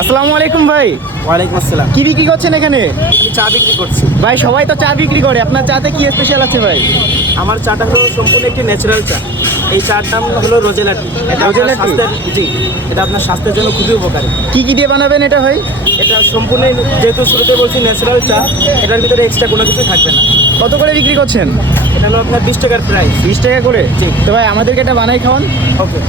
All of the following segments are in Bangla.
আসসালামু আলাইকুম ভাই। ওয়ালাইকুম আসসালাম। কি বিক্রি করছেন এখানে? আমি চা বিক্রি করছি। ভাই সবাই তো চা বিক্রি করে, আপনার চাতে কি স্পেশাল আছে ভাই? আমার চাটা হলো সম্পূর্ণ একটি ন্যাচারাল চা। এই চার নাম হলো রোজেলাটি। এটা আপনার রোজেলাটি? জি, এটা আপনার স্বাস্থ্যের জন্য খুবই উপকারী। কি কি দিয়ে বানাবেন এটা ভাই? এটা সম্পূর্ণ, যেহেতু শুরুতে বলছি ন্যাচারাল চা, এটার ভিতরে এক্সট্রা কোনো কিছু থাকবে না। কত করে বিক্রি করছেন? এটা হলো আপনার 20 টাকার প্রাইস। 20 টাকা করে? জি। তো ভাই আমাদেরকে এটা বানাই খাওয়ান। ওকে।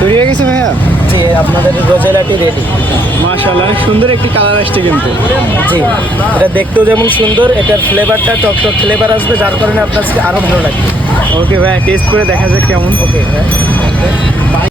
তৈরি হয়ে গেছে ভাইয়া? জি, আপনাদের রোজেলাটি রেডি। মাশাআল্লাহ, সুন্দর একটি কালার আসছে কিন্তু। জি, এটা দেখতেও যেমন সুন্দর, এটার ফ্লেভারটা টক ফ্লেভার আসবে, যার কারণে আপনার আরও ভালো লাগবে। ওকে ভাইয়া, টেস্ট করে দেখা যাক কেমন। ওকে।